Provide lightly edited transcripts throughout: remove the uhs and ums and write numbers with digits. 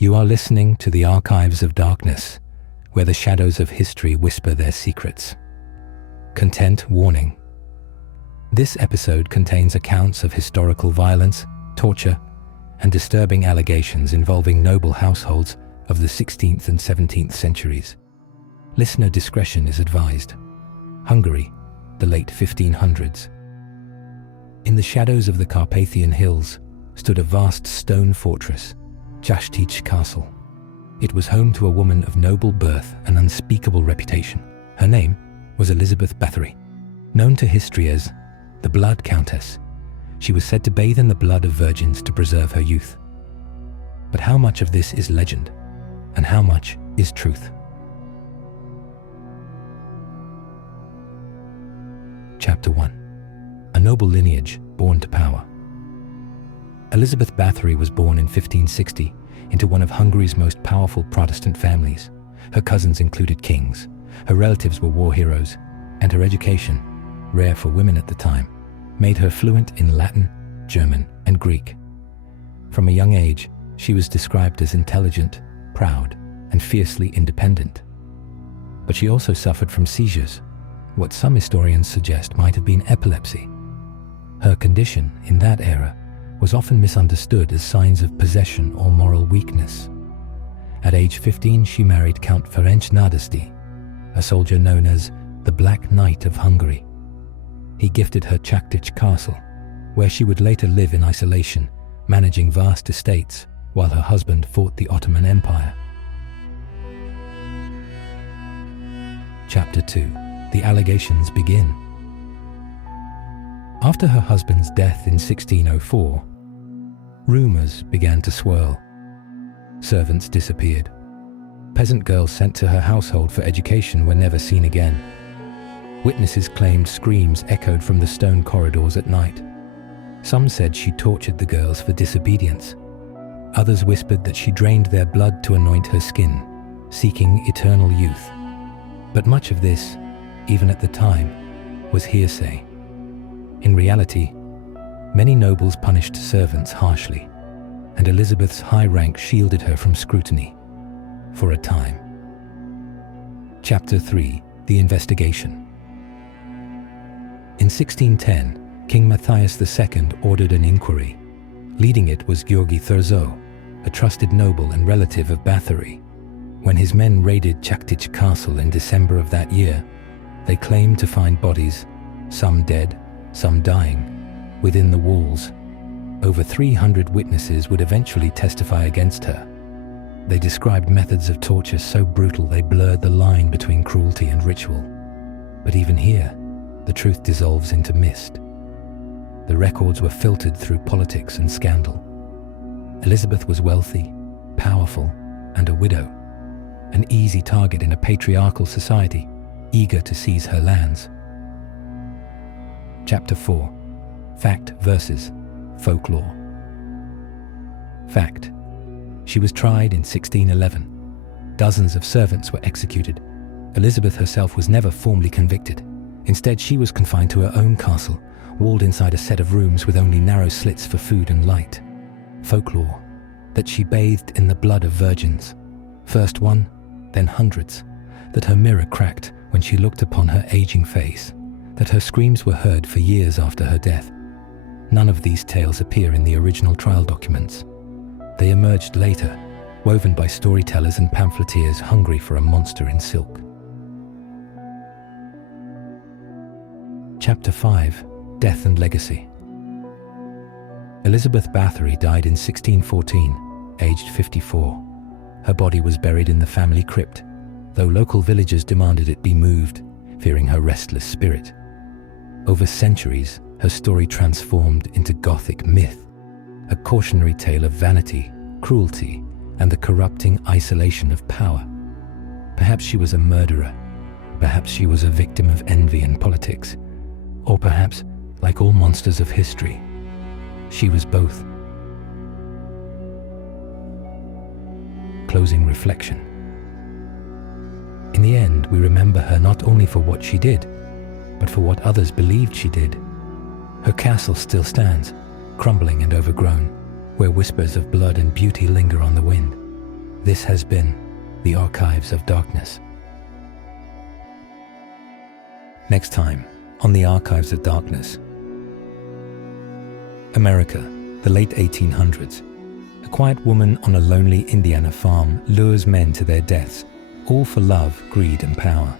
You are listening to the Archives of Darkness, where the shadows of history whisper their secrets. Content warning. This episode contains accounts of historical violence, torture, and disturbing allegations involving noble households of the 16th and 17th centuries. Listener discretion is advised. Hungary, the late 1500s. In the shadows of the Carpathian hills stood a vast stone fortress, Čachtice Castle. It was home to a woman of noble birth and unspeakable reputation. Her name was Elizabeth Báthory, known to history as the Blood Countess. She was said to bathe in the blood of virgins to preserve her youth. But how much of this is legend, and how much is truth? Chapter 1. A noble lineage born to power. Elizabeth Báthory was born in 1560 into one of Hungary's most powerful Protestant families. Her cousins included kings, her relatives were war heroes, and her education, rare for women at the time, made her fluent in Latin, German, and Greek. From a young age, she was described as intelligent, proud, and fiercely independent. But she also suffered from seizures, what some historians suggest might have been epilepsy. Her condition in that era was often misunderstood as signs of possession or moral weakness. At age 15, she married Count Ferenc Nadasdy, a soldier known as the Black Knight of Hungary. He gifted her Čachtice Castle, where she would later live in isolation, managing vast estates while her husband fought the Ottoman Empire. Chapter 2. The allegations begin. After her husband's death in 1604, rumors began to swirl. Servants disappeared. Peasant girls sent to her household for education were never seen again. Witnesses claimed screams echoed from the stone corridors at night. Some said she tortured the girls for disobedience. Others whispered that she drained their blood to anoint her skin, seeking eternal youth. But much of this, even at the time, was hearsay. In reality, many nobles punished servants harshly, and Elizabeth's high rank shielded her from scrutiny, for a time. Chapter 3. The Investigation. In 1610, King Matthias II ordered an inquiry. Leading it was György Thurzó, a trusted noble and relative of Báthory. When his men raided Čachtice Castle in December of that year, they claimed to find bodies, some dead, some dying, within the walls. Over 300 witnesses would eventually testify against her. They described methods of torture so brutal they blurred the line between cruelty and ritual. But even here, the truth dissolves into mist. The records were filtered through politics and scandal. Elizabeth was wealthy, powerful, and a widow, an easy target in a patriarchal society, eager to seize her lands. Chapter 4. Fact versus Folklore. Fact. She was tried in 1611. Dozens of servants were executed. Elizabeth herself was never formally convicted. Instead, she was confined to her own castle, walled inside a set of rooms with only narrow slits for food and light. Folklore. That she bathed in the blood of virgins. First one, then hundreds. That her mirror cracked when she looked upon her aging face. That her screams were heard for years after her death. None of these tales appear in the original trial documents. They emerged later, woven by storytellers and pamphleteers hungry for a monster in silk. Chapter 5. Death and Legacy. Elizabeth Báthory died in 1614, aged 54. Her body was buried in the family crypt, though local villagers demanded it be moved, fearing her restless spirit. Over centuries, her story transformed into Gothic myth, a cautionary tale of vanity, cruelty, and the corrupting isolation of power. Perhaps she was a murderer, perhaps she was a victim of envy and politics, or perhaps, like all monsters of history, she was both. Closing reflection. In the end, we remember her not only for what she did, but for what others believed she did. Her castle still stands, crumbling and overgrown, where whispers of blood and beauty linger on the wind. This has been the Archives of Darkness. Next time on the Archives of Darkness. America, the late 1800s. A quiet woman on a lonely Indiana farm lures men to their deaths, all for love, greed, and power.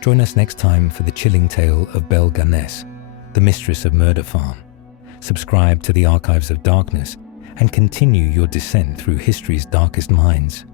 Join us next time for the chilling tale of Blood Countess, the mistress of Murder Farm. Subscribe to the Archives of Darkness and continue your descent through history's darkest minds.